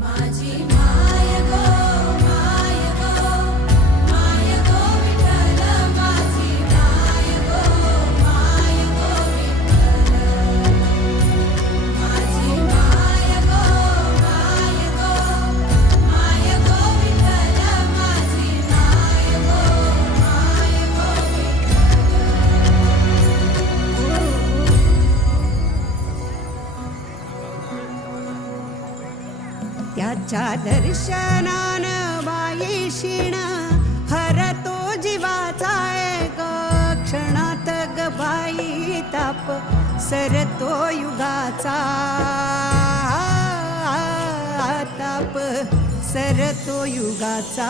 माझी मा त्याच्या दर्शनान बाई शिण हरतो जीवाचा एक क्षणात गबाई ताप सरतो युगाचा ताप सरतो युगाचा